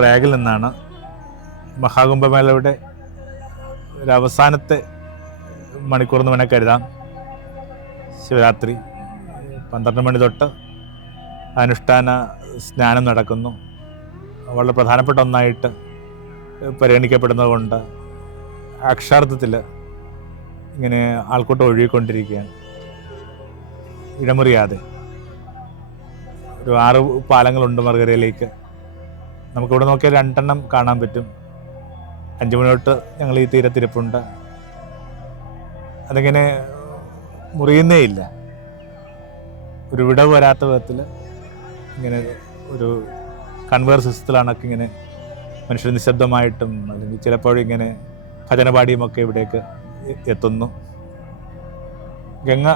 പ്രയാഗിൽ നിന്നാണ്. മഹാകുംഭമേളയുടെ ഒരു അവസാനത്തെ മണിക്കൂറെന്ന് വേണേൽ കരുതാം. ശിവരാത്രി 12 മണി തൊട്ട് അനുഷ്ഠാന സ്നാനം നടക്കുന്നു. വളരെ പ്രധാനപ്പെട്ട ഒന്നായിട്ട് പരിഗണിക്കപ്പെടുന്നത് കൊണ്ട് അക്ഷരാർത്ഥത്തിൽ ഇങ്ങനെ ആൾക്കൂട്ടം ഒഴുകിക്കൊണ്ടിരിക്കുകയാണ്. ഇടമുറിയാതെ ഒരു 6 പാലങ്ങളുണ്ട് മറുകരയിലേക്ക്. നമുക്കിവിടെ നോക്കിയാൽ 2 എണ്ണം കാണാൻ പറ്റും. 5 മണി തൊട്ട് ഞങ്ങൾ ഈ തീരത്തിരിപ്പുണ്ട്. അതിങ്ങനെ മുറിയുന്നേ ഇല്ല. ഒരു വിടവ് വരാത്ത വിധത്തിൽ ഇങ്ങനെ ഒരു കൺവേഴ്സത്തിലാണൊക്കെ ഇങ്ങനെ മനുഷ്യർ നിശബ്ദമായിട്ടും അല്ലെങ്കിൽ ചിലപ്പോഴും ഇങ്ങനെ ഭജനപാടിയുമൊക്കെ ഇവിടേക്ക് എത്തുന്നു. ഗംഗ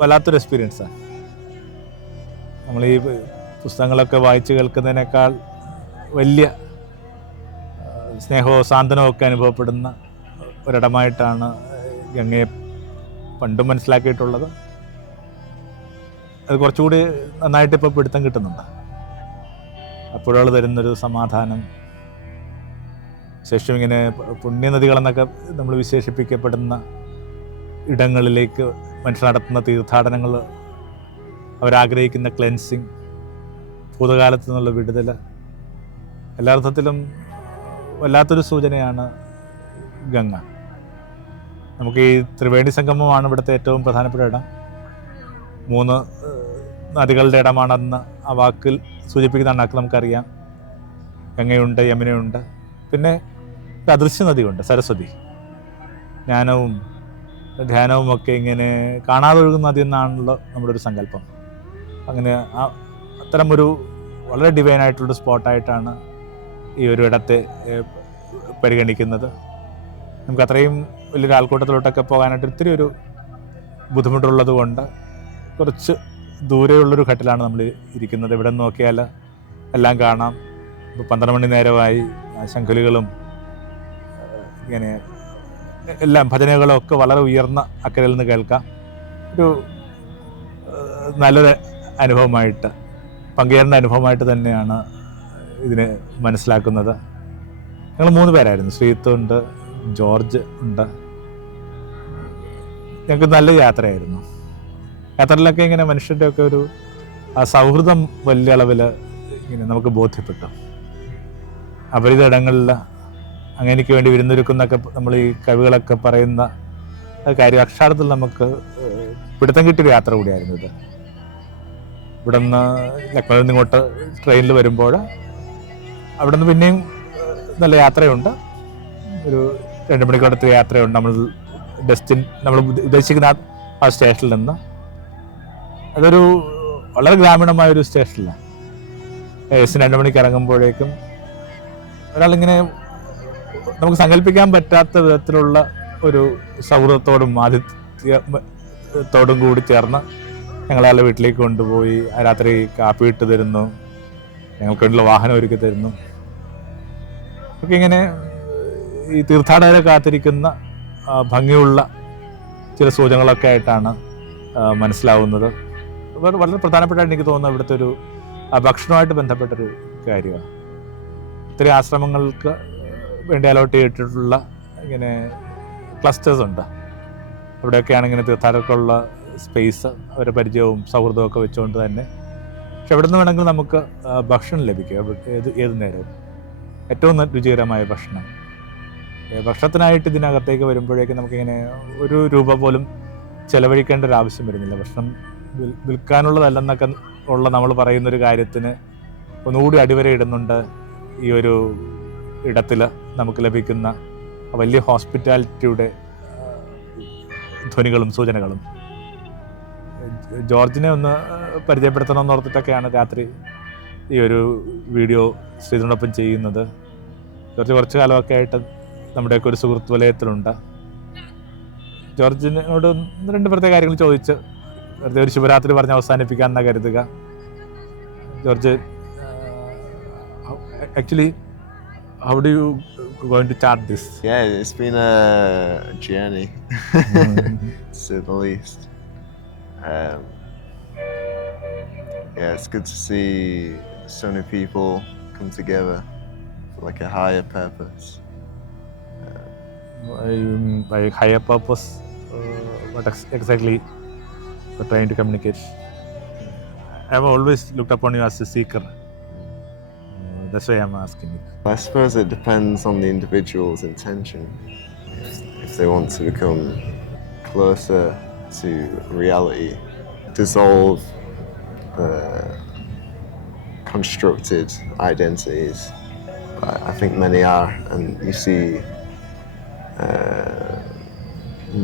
വല്ലാത്തൊരു എക്സ്പീരിയൻസാണ്. നമ്മൾ ഈ പുസ്തകങ്ങളൊക്കെ വായിച്ച് കേൾക്കുന്നതിനേക്കാൾ വലിയ സ്നേഹവും സാന്ത്വനവും ഒക്കെ അനുഭവപ്പെടുന്ന ഒരിടമായിട്ടാണ് ഗംഗയെ പണ്ടും മനസ്സിലാക്കിയിട്ടുള്ളത്. അത് കുറച്ചുകൂടി നന്നായിട്ട് ഇപ്പോൾ പിടുത്തം കിട്ടുന്നുണ്ട്. അപ്പോഴുകൾ തരുന്നൊരു സമാധാനം, ശേഷം ഇങ്ങനെ പുണ്യനദികളെന്നൊക്കെ നമ്മൾ വിശേഷിപ്പിക്കപ്പെടുന്ന ഇടങ്ങളിലേക്ക് മനുഷ്യർ നടത്തുന്ന തീർത്ഥാടനങ്ങൾ, അവരാഗ്രഹിക്കുന്ന ക്ലെൻസിങ്, ഭൂതകാലത്തു നിന്നുള്ള വിടുതൽ, എല്ലാ അർത്ഥത്തിലും വല്ലാത്തൊരു സൂചനയാണ് ഗംഗ. നമുക്ക് ഈ ത്രിവേണി സംഗമമാണ് ഇവിടുത്തെ ഏറ്റവും പ്രധാനപ്പെട്ട ഇടം. 3 നദികളുടെ ഇടമാണെന്ന് ആ വാക്കിൽ സൂചിപ്പിക്കുന്ന അണ്ണാക്ക് നമുക്കറിയാം. ഗംഗയുണ്ട്, യമുനയുണ്ട്, പിന്നെ ഒരു അദൃശ്യ നദിയുണ്ട്, സരസ്വതി. ജ്ഞാനവും ധ്യാനവും ഒക്കെ ഇങ്ങനെ കാണാതെ ഒഴുകുന്ന നദി എന്നാണല്ലോ നമ്മുടെ ഒരു സങ്കല്പം. അങ്ങനെ അത്തരമൊരു വളരെ ഡിവൈനായിട്ടുള്ളൊരു സ്പോട്ടായിട്ടാണ് ഈ ഒരു ഇടത്തെ പരിഗണിക്കുന്നത്. നമുക്ക് അത്രയും വലിയൊരു ആൾക്കൂട്ടത്തിലോട്ടൊക്കെ പോകാനായിട്ട് ഒത്തിരി ഒരു ബുദ്ധിമുട്ടുള്ളത് കൊണ്ട് കുറച്ച് ദൂരെയുള്ളൊരു ഘട്ടിലാണ് നമ്മൾ ഇരിക്കുന്നത്. ഇവിടെ നോക്കിയാൽ എല്ലാം കാണാം. ഇപ്പോൾ 12 മണി നേരമായി. ശംഖുലികളും ഇങ്ങനെ എല്ലാം ഭജനകളും ഒക്കെ വളരെ ഉയർന്ന അക്കരയിൽ നിന്ന് കേൾക്കാം. ഒരു നല്ലൊരു അനുഭവമായിട്ട്, പങ്കുചേരേണ്ട അനുഭവമായിട്ട് തന്നെയാണ് ഇതിനെ മനസ്സിലാക്കുന്നത്. ഞങ്ങൾ 3 പേരായിരുന്നു. ശ്രീത്ത് ഉണ്ട്, ജോർജ് ഉണ്ട്. ഞങ്ങൾക്ക് നല്ല യാത്രയായിരുന്നു. യാത്രയിലൊക്കെ ഇങ്ങനെ മനുഷ്യരുടെയൊക്കെ ഒരു സൗഹൃദം വലിയ അളവിൽ ഇങ്ങനെ നമുക്ക് ബോധ്യപ്പെട്ടു. അപരിത ഇടങ്ങളിൽ അങ്ങനെക്ക് വേണ്ടി വിരുന്നൊരുക്കുന്നൊക്കെ നമ്മൾ ഈ കവികളൊക്കെ പറയുന്ന കാര്യം അക്ഷരാർത്ഥത്തിൽ നമുക്ക് പിടുത്തം കിട്ടിയൊരു യാത്ര കൂടിയായിരുന്നു ഇത്. ഇവിടെ നിന്ന് ലക്നൗവിൽ നിന്ന് ഇങ്ങോട്ട് ട്രെയിനിൽ വരുമ്പോൾ അവിടെ നിന്ന് പിന്നെയും നല്ല യാത്രയുണ്ട്. ഒരു 2 മണിക്കൂറത്തെ യാത്രയുണ്ട്. നമ്മൾ ഉദ്ദേശിക്കുന്ന ആ സ്റ്റേഷനിൽ നിന്ന്. അതൊരു വളരെ ഗ്രാമീണമായൊരു സ്റ്റേഷനിലാണ്. 2 മണിക്ക് ഇറങ്ങുമ്പോഴേക്കും ഒരാളിങ്ങനെ നമുക്ക് സങ്കല്പിക്കാൻ പറ്റാത്ത വിധത്തിലുള്ള ഒരു സൗഹൃദത്തോടും ആതിഥ്യത്തോടും കൂടി ചേർന്ന് ഞങ്ങളയാളുടെ വീട്ടിലേക്ക് കൊണ്ടുപോയി രാത്രി കാപ്പി ഇട്ട് തരുന്നു, ഞങ്ങൾക്ക് വേണ്ടിയുള്ള വാഹനം ഒരുക്കി തരുന്നു. ഒക്കെ ഇങ്ങനെ ഈ തീർത്ഥാടകരെ കാത്തിരിക്കുന്ന ഭംഗിയുള്ള ചില സൂചനകളൊക്കെ ആയിട്ടാണ് മനസ്സിലാവുന്നത്. വളരെ പ്രധാനപ്പെട്ടായിട്ട് എനിക്ക് തോന്നുന്നത് ഇവിടുത്തെ ഒരു ഭക്ഷണമായിട്ട് ബന്ധപ്പെട്ടൊരു കാര്യമാണ്. ഇത്രയും ആശ്രമങ്ങൾക്ക് വേണ്ടി അലോട്ട് ചെയ്തിട്ടുള്ള ഇങ്ങനെ ക്ലസ്റ്റേഴ്സ് ഉണ്ട്. അവിടെയൊക്കെയാണ് ഇങ്ങനെ തീർത്ഥാടകർക്കുള്ള സ്പേസ്, അവരുടെ പരിചയവും സൗഹൃദവും ഒക്കെ വെച്ചുകൊണ്ട് തന്നെ. പക്ഷെ എവിടെ നിന്ന് വേണമെങ്കിൽ നമുക്ക് ഭക്ഷണം ലഭിക്കും, ഏത് നേരവും ഏറ്റവും രുചികരമായ ഭക്ഷണം. ഭക്ഷണത്തിനായിട്ട് ഇതിനകത്തേക്ക് വരുമ്പോഴേക്കും നമുക്കിങ്ങനെ 1 രൂപ പോലും ചിലവഴിക്കേണ്ട ഒരു ആവശ്യം വരുന്നില്ല. ഭക്ഷണം വിൽക്കാനുള്ളതല്ലെന്നൊക്കെ ഉള്ള നമ്മൾ പറയുന്നൊരു കാര്യത്തിന് ഒന്നുകൂടി അടിവരയിടുന്നുണ്ട് ഈ ഒരു ഇടത്തിൽ നമുക്ക് ലഭിക്കുന്ന വലിയ ഹോസ്പിറ്റാലിറ്റിയുടെ ധ്വനികളും സൂചനകളും. ജോർജിനെ ഒന്ന് പരിചയപ്പെടുത്തണമെന്ന് ഓർത്തിട്ടൊക്കെയാണ് രാത്രി ഈ ഒരു വീഡിയോ ശ്രീധരനൊപ്പം ചെയ്യുന്നത്. ജോർജ് കുറച്ച് കാലമൊക്കെ ആയിട്ട് നമ്മുടെയൊക്കെ ഒരു സുഹൃത്ത് വലയത്തിലുണ്ട്. ജോർജിനോട് 1-2 പ്രത്യേക കാര്യങ്ങൾ ചോദിച്ച് വെറുതെ ഒരു ശിവരാത്രി പറഞ്ഞ് അവസാനിപ്പിക്കാമെന്നാണ് കരുതുക. George, actually how do you going to start this? Yeah, it's been a journey, to say the least. Yeah, it's good to see so many people come together for like a higher purpose. By higher purpose, what exactly you're trying to communicate? I've always looked upon you as a seeker. That's why I'm asking you. I suppose it depends on the individual's intention. If they want to become closer to reality, dissolve constructed identities. I think many are, and you see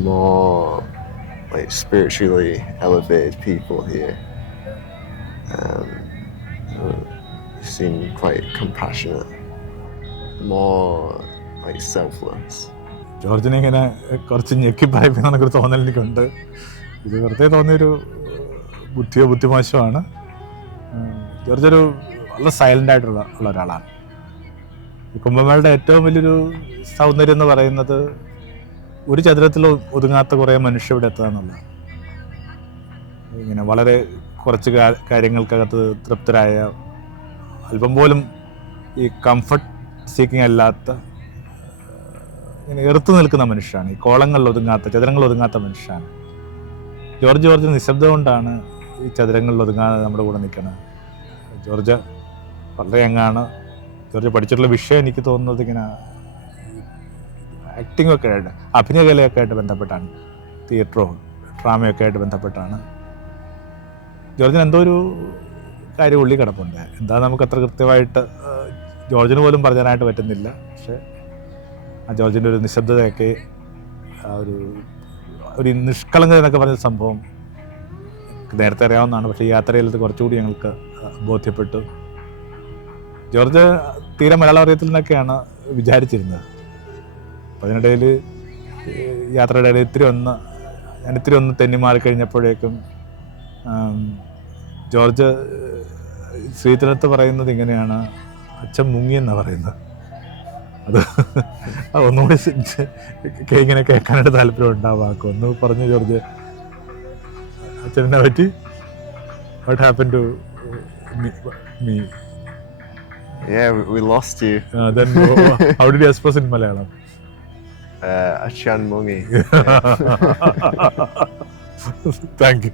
more like spiritually elevated people here. You seem quite compassionate, more like selfless. ജോർജിനെ ഇങ്ങനെ കുറച്ച് ഞെക്കി പറയിപ്പിക്കുന്ന എനിക്കൊരു തോന്നൽ എനിക്കുണ്ട്. ഇത് വെറുതെ തോന്നിയൊരു ബുദ്ധിമോശമാണ്. ജോർജ് ഒരു വളരെ സൈലൻ്റ് ആയിട്ടുള്ള ഒരാളാണ്. ഈ കുംഭമേളയുടെ ഏറ്റവും വലിയൊരു സൗന്ദര്യം എന്ന് പറയുന്നത് ഒരു ചതുരത്തിൽ ഒതുങ്ങാത്ത കുറേ മനുഷ്യർ ഇവിടെ എത്തുക എന്നുള്ളതാണ്. ഇങ്ങനെ വളരെ കുറച്ച് കാര്യങ്ങൾക്കകത്ത് തൃപ്തരായ, അല്പം പോലും ഈ കംഫർട്ട് സീക്കിംഗ് അല്ലാത്ത, ഇങ്ങനെ എറുത്തു നിൽക്കുന്ന മനുഷ്യരാണ്. ഈ കോളങ്ങളിൽ ഒതുങ്ങാത്ത, ചതുരങ്ങളിൽ ഒതുങ്ങാത്ത മനുഷ്യരാണ്. ജോർജ് നിശബ്ദം കൊണ്ടാണ് ഈ ചതുരങ്ങളിൽ ഒതുങ്ങാതെ നമ്മുടെ കൂടെ നിൽക്കുന്നത്. ജോർജ് വളരെ യങ്ങാണ്. ജോർജ് പഠിച്ചിട്ടുള്ള വിഷയം എനിക്ക് തോന്നുന്നത് ഇങ്ങനെ ആക്ടിങ്ങൊക്കെ ആയിട്ട്, അഭിനയകലയൊക്കെ ആയിട്ട് ബന്ധപ്പെട്ടാണ്, തിയേറ്ററോ ഡ്രാമയൊക്കെ ആയിട്ട് ബന്ധപ്പെട്ടാണ്. ജോർജിന് എന്തോ ഒരു കാര്യം ഉള്ളി കിടപ്പുണ്ട്. എന്താ നമുക്ക് അത്ര കൃത്യമായിട്ട് ജോർജിന് പോലും പറയാനായിട്ട് പറ്റുന്നില്ല. പക്ഷേ ആ ജോർജിൻ്റെ ഒരു നിശബ്ദതയൊക്കെ, ഒരു നിഷ്കളങ്കത എന്നൊക്കെ പറഞ്ഞ സംഭവം നേരത്തെ അറിയാവുന്നതാണ്. പക്ഷേ ഈ യാത്രയിൽ ഇത് കുറച്ചുകൂടി ഞങ്ങൾക്ക് ബോധ്യപ്പെട്ടു. ജോർജ് തീരെ മലയാളം അറിയത്തിൽ നിന്നൊക്കെയാണ് വിചാരിച്ചിരുന്നത്. അപ്പോൾ അതിനിടയിൽ യാത്രയുടെ ഇടയിൽ ഞാൻ ഇത്തിരി ഒന്ന് തെന്നി മാറിക്കഴിഞ്ഞപ്പോഴേക്കും ജോർജ് ശ്രീധരത്ത് പറയുന്നത് ഇങ്ങനെയാണ്, അച്ഛൻ മുങ്ങിയെന്നാണ് പറയുന്നത്. അത് ഒന്നുകൂടി ഇങ്ങനെ കേൾക്കാനായിട്ട് താല്പര്യം ഉണ്ടാവാക്കും. ഒന്ന് പറഞ്ഞു ജോർജ്, അച്ഛനെ പറ്റി what happen to me? Yeah, we lost you. Then how did you express in Malayalam? Achan mungi. Thank you.